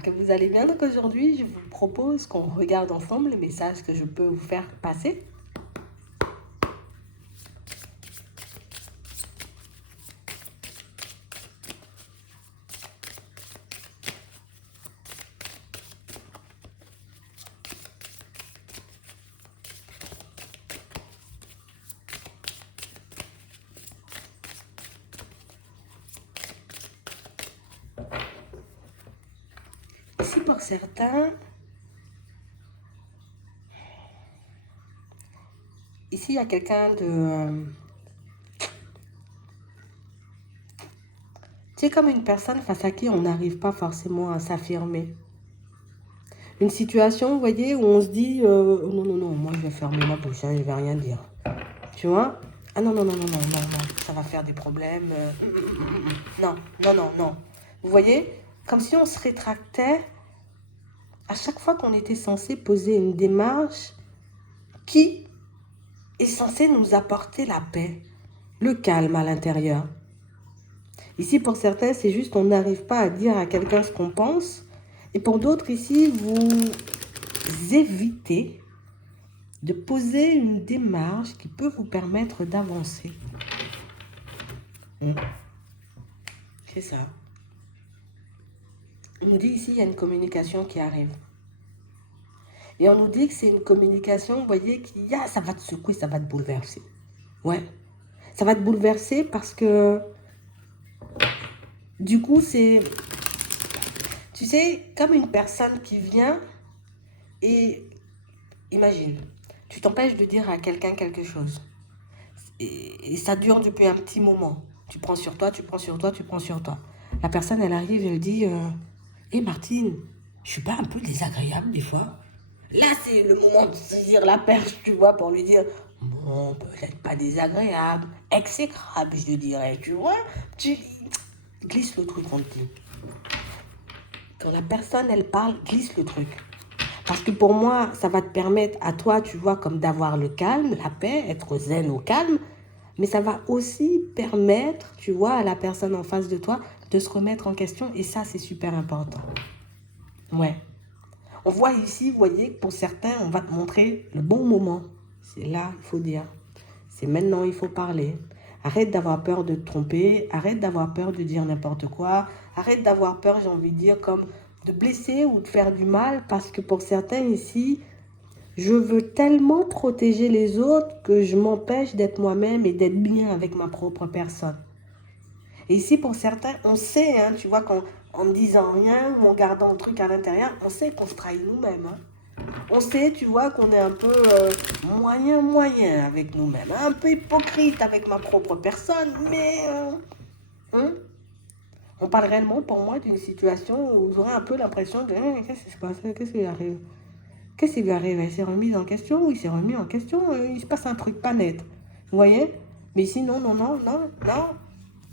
j'espère que vous allez bien. Donc aujourd'hui, je vous propose qu'on regarde ensemble les messages que je peux vous faire passer. Ici, pour certains, ici, il y a quelqu'un de... Tu sais, comme une personne face à qui on n'arrive pas forcément à s'affirmer. Une situation, vous voyez, où on se dit, non, non, non, moi, je vais fermer ma bouche, hein, je vais rien dire. Tu vois? Ah non, non, non, non, non, non, non, ça va faire des problèmes. Non, non, non, non. Vous voyez? Comme si on se rétractait à chaque fois qu'on était censé poser une démarche qui est censée nous apporter la paix, le calme à l'intérieur. Ici, pour certains, c'est juste qu'on n'arrive pas à dire à quelqu'un ce qu'on pense. Et pour d'autres, ici, vous évitez de poser une démarche qui peut vous permettre d'avancer. C'est ça. On nous dit ici, il y a une communication qui arrive. Et on nous dit que c'est une communication, vous voyez, ça va te secouer, ça va te bouleverser. Ouais. Ça va te bouleverser parce que, du coup, c'est, tu sais, comme une personne qui vient et, imagine, tu t'empêches de dire à quelqu'un quelque chose. Et ça dure depuis un petit moment. Tu prends sur toi, tu prends sur toi, tu prends sur toi. La personne, elle arrive, elle dit, hé Martine, je suis pas un peu désagréable des fois? Là, c'est le moment de saisir la perche, tu vois, pour lui dire, bon, peut-être pas désagréable, exécrable, je dirais, tu vois. Tu glisses le truc, on te dit. Quand la personne, elle parle, glisse le truc. Parce que pour moi, ça va te permettre à toi, tu vois, comme d'avoir le calme, la paix, être zen au calme. Mais ça va aussi permettre, tu vois, à la personne en face de toi de se remettre en question. Et ça, c'est super important. Ouais. On voit ici, vous voyez, pour certains, on va te montrer le bon moment. C'est là, il faut dire. C'est maintenant, il faut parler. Arrête d'avoir peur de te tromper. Arrête d'avoir peur de dire n'importe quoi. Arrête d'avoir peur, j'ai envie de dire, comme de blesser ou de faire du mal. Parce que pour certains ici, je veux tellement protéger les autres que je m'empêche d'être moi-même et d'être bien avec ma propre personne. Et ici, pour certains, on sait, hein, tu vois, qu'en ne disant rien ou en gardant le truc à l'intérieur, on sait qu'on se trahit nous-mêmes. Hein. On sait, tu vois, qu'on est un peu moyen avec nous-mêmes, hein, un peu hypocrite avec ma propre personne, mais hein, on parle réellement pour moi d'une situation où vous aurez un peu l'impression de qu'est-ce qui se passe, qu'est-ce qui lui arrive? Qu'est-ce qui lui arrive? Elle s'est remise en question ou il s'est remis en question? Il se passe un truc pas net. Vous voyez? Mais ici, non, non, non, non, non.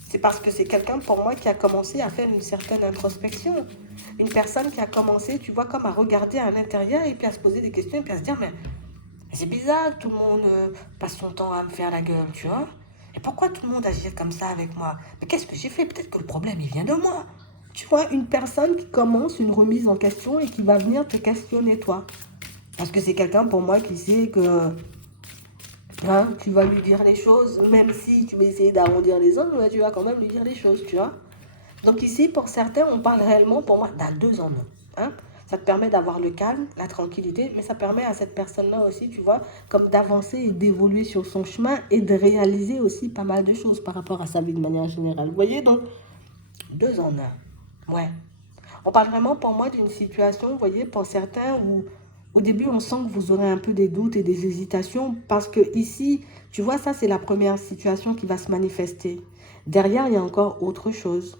C'est parce que c'est quelqu'un pour moi qui a commencé à faire une certaine introspection. Une personne qui a commencé, tu vois, comme à regarder à l'intérieur et puis à se poser des questions et puis à se dire, mais c'est bizarre que tout le monde passe son temps à me faire la gueule, tu vois. Et pourquoi tout le monde agit comme ça avec moi? Mais qu'est-ce que j'ai fait? Peut-être que le problème, il vient de moi. Tu vois, une personne qui commence une remise en question et qui va venir te questionner, toi. Parce que c'est quelqu'un pour moi qui sait que hein, tu vas lui dire les choses, même si tu vas essayer d'arrondir les angles, mais tu vas quand même lui dire les choses, tu vois. Donc ici, pour certains, on parle réellement, pour moi, d'un deux en un. Hein. Ça te permet d'avoir le calme, la tranquillité, mais ça permet à cette personne-là aussi, tu vois, comme d'avancer et d'évoluer sur son chemin et de réaliser aussi pas mal de choses par rapport à sa vie de manière générale. Vous voyez, donc, deux en un. Ouais. On parle vraiment pour moi d'une situation, vous voyez, pour certains où au début on sent que vous aurez un peu des doutes et des hésitations parce que ici, tu vois, ça c'est la première situation qui va se manifester. Derrière, il y a encore autre chose.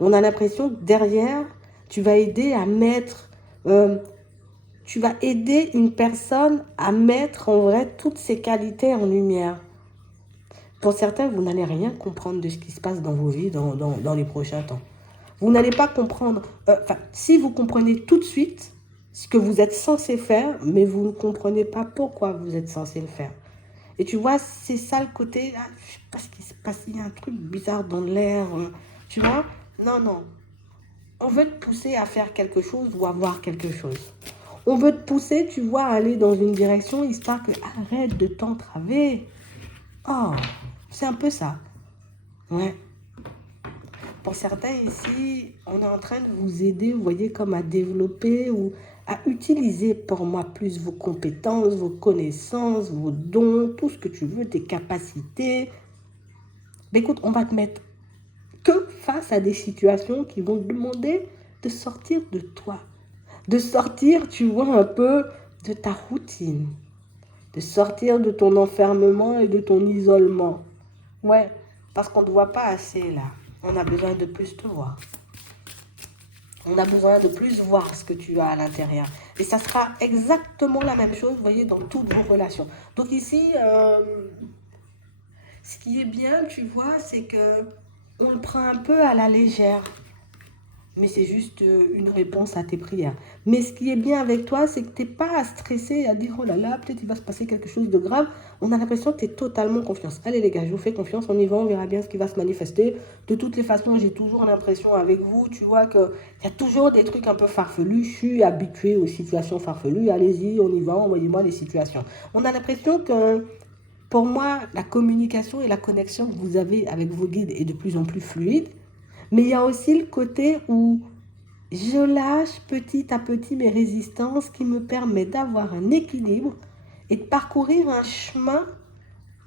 On a l'impression que derrière, tu vas aider à mettre, tu vas aider une personne à mettre en vrai toutes ses qualités en lumière. Pour certains, vous n'allez rien comprendre de ce qui se passe dans vos vies dans les prochains temps. Vous n'allez pas comprendre, si vous comprenez tout de suite ce que vous êtes censé faire, mais vous ne comprenez pas pourquoi vous êtes censé le faire. Et tu vois, c'est ça le côté, là, je sais pas ce qui se passe, il y a un truc bizarre dans l'air, tu vois. Non, non. On veut te pousser à faire quelque chose ou à voir quelque chose. On veut te pousser, tu vois, à aller dans une direction, histoire que arrête de t'entraver. Oh, c'est un peu ça. Ouais. Pour certains ici, on est en train de vous aider, vous voyez, comme à développer ou à utiliser pour moi plus vos compétences, vos connaissances, vos dons, tout ce que tu veux, tes capacités. Mais écoute, on va te mettre que face à des situations qui vont te demander de sortir de toi. De sortir, tu vois, un peu de ta routine. De sortir de ton enfermement et de ton isolement. Ouais, parce qu'on ne te voit pas assez là. On a besoin de plus te voir. On a besoin de plus voir ce que tu as à l'intérieur. Et ça sera exactement la même chose, vous voyez, dans toutes vos relations. Donc ici, ce qui est bien, tu vois, c'est que on le prend un peu à la légère. Mais c'est juste une réponse à tes prières. Mais ce qui est bien avec toi, c'est que tu n'es pas à stresser, à dire, oh là là, peut-être il va se passer quelque chose de grave. On a l'impression que tu es totalement confiance. Allez les gars, je vous fais confiance, on y va, on verra bien ce qui va se manifester. De toutes les façons, j'ai toujours l'impression avec vous, tu vois, qu'il y a toujours des trucs un peu farfelus. Je suis habituée aux situations farfelues. Allez-y, on y va, envoyez-moi les situations. On a l'impression que, pour moi, la communication et la connexion que vous avez avec vos guides est de plus en plus fluide. Mais il y a aussi le côté où je lâche petit à petit mes résistances qui me permet d'avoir un équilibre et de parcourir un chemin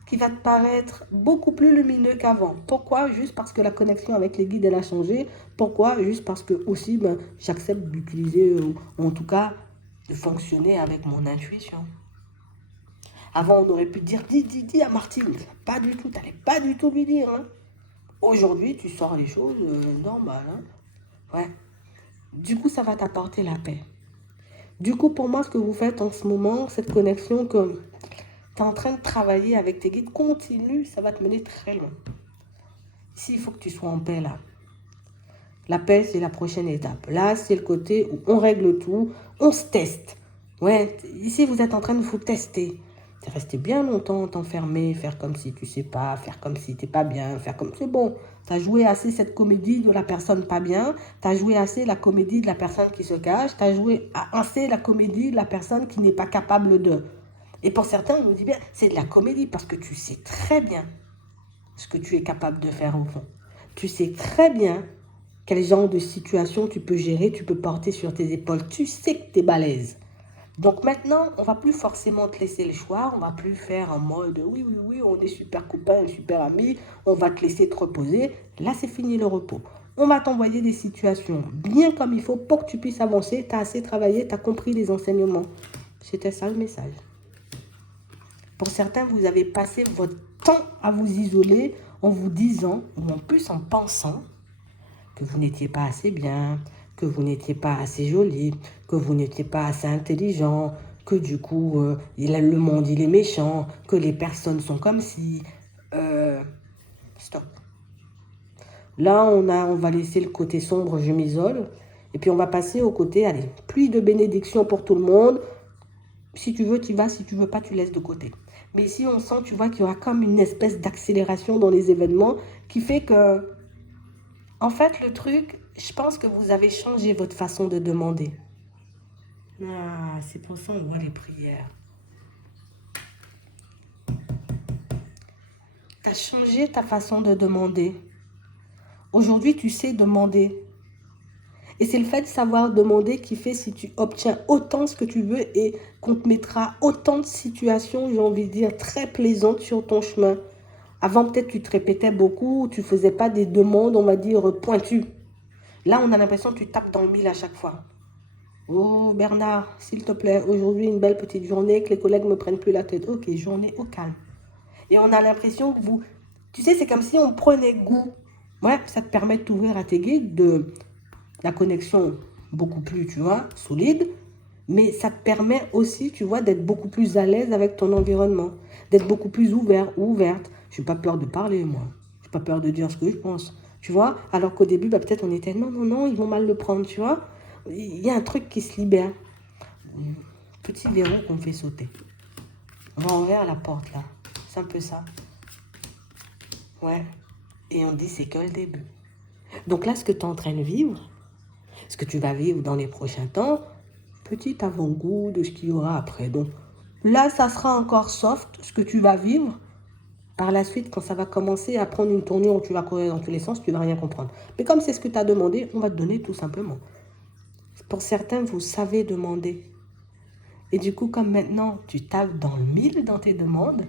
qui va te paraître beaucoup plus lumineux qu'avant. Pourquoi? Juste parce que la connexion avec les guides, elle a changé. Pourquoi? Juste parce que aussi, j'accepte d'utiliser, ou en tout cas, de fonctionner avec mon intuition. Avant, on aurait pu te dire, dis à Martine. Pas du tout, t'allais pas du tout lui dire. Hein. Aujourd'hui, tu sors les choses normales. Hein. Ouais. Du coup, ça va t'apporter la paix. Du coup, pour moi, ce que vous faites en ce moment, cette connexion que tu es en train de travailler avec tes guides, continue, ça va te mener très loin. Ici, il faut que tu sois en paix là. La paix, c'est la prochaine étape. Là, c'est le côté où on règle tout, on se teste. Ouais, ici, vous êtes en train de vous tester. Tu es resté bien longtemps t'enfermer, faire comme si tu sais pas, faire comme si t'es pas bien, faire comme... C'est bon, tu as joué assez cette comédie de la personne pas bien, tu as joué assez la comédie de la personne qui se cache, tu as joué assez la comédie de la personne qui n'est pas capable de... Et pour certains, on nous dit bien, c'est de la comédie parce que tu sais très bien ce que tu es capable de faire au fond. Tu sais très bien quel genre de situation tu peux gérer, tu peux porter sur tes épaules. Tu sais que tu es balèze. Donc maintenant, on ne va plus forcément te laisser le choix. On ne va plus faire en mode oui, oui, oui, on est super copains, super amis. On va te laisser te reposer. Là, c'est fini le repos. On va t'envoyer des situations bien comme il faut pour que tu puisses avancer. Tu as assez travaillé, tu as compris les enseignements. C'était ça le message. Pour certains, vous avez passé votre temps à vous isoler en vous disant, ou en plus en pensant, que vous n'étiez pas assez bien, que vous n'étiez pas assez joli, que vous n'étiez pas assez intelligent, que du coup, le monde, il est méchant, que les personnes sont comme si... Stop. Là, on va laisser le côté sombre, je m'isole, et puis on va passer au côté, allez, pluie de bénédictions pour tout le monde. Si tu veux, tu vas, si tu veux pas, tu laisses de côté. Mais ici, on sent, tu vois, qu'il y aura comme une espèce d'accélération dans les événements qui fait que, en fait, le truc, je pense que vous avez changé votre façon de demander. Ah, c'est pour ça qu'on voit les prières. Tu as changé ta façon de demander. Aujourd'hui, tu sais demander. Et c'est le fait de savoir demander qui fait si tu obtiens autant ce que tu veux et qu'on te mettra autant de situations, j'ai envie de dire, très plaisantes sur ton chemin. Avant, peut-être, tu te répétais beaucoup, tu ne faisais pas des demandes, on va dire, pointues. Là, on a l'impression que tu tapes dans le mille à chaque fois. Oh, Bernard, s'il te plaît, aujourd'hui, une belle petite journée, que les collègues ne me prennent plus la tête. Ok, journée au calme. Et on a l'impression que vous... Tu sais, c'est comme si on prenait goût. Ouais, ça te permet de t'ouvrir à tes guides, de la connexion beaucoup plus, tu vois, solide. Mais ça te permet aussi, tu vois, d'être beaucoup plus à l'aise avec ton environnement. D'être beaucoup plus ouvert ou ouverte. Je n'ai pas peur de parler, moi. Je n'ai pas peur de dire ce que je pense. Tu vois, alors qu'au début, peut-être on était, non, non, non, ils vont mal le prendre, tu vois. Il y a un truc qui se libère. Petit verrou qu'on fait sauter. On va ouvrir la porte, là. C'est un peu ça. Ouais. Et on dit, c'est que le début. Donc là, ce que tu es en train de vivre, ce que tu vas vivre dans les prochains temps, petit avant-goût de ce qu'il y aura après. Donc là, ça sera encore soft, ce que tu vas vivre. Par la suite, quand ça va commencer à prendre une tournure où tu vas courir dans tous les sens, tu ne vas rien comprendre. Mais comme c'est ce que tu as demandé, on va te donner tout simplement. Pour certains, vous savez demander. Et du coup, comme maintenant, tu tapes dans le mille dans tes demandes,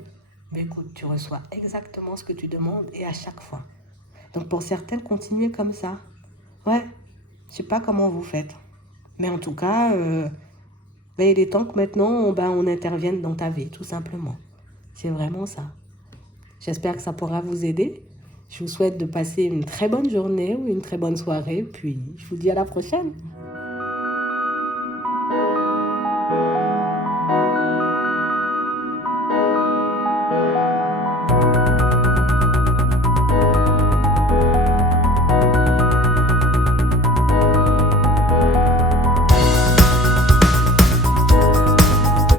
mais écoute, tu reçois exactement ce que tu demandes et à chaque fois. Donc pour certains, continuez comme ça. Ouais, je sais pas comment vous faites. Mais en tout cas, il est temps que maintenant, on intervienne dans ta vie, tout simplement. C'est vraiment ça. J'espère que ça pourra vous aider. Je vous souhaite de passer une très bonne journée ou une très bonne soirée. Puis, je vous dis à la prochaine.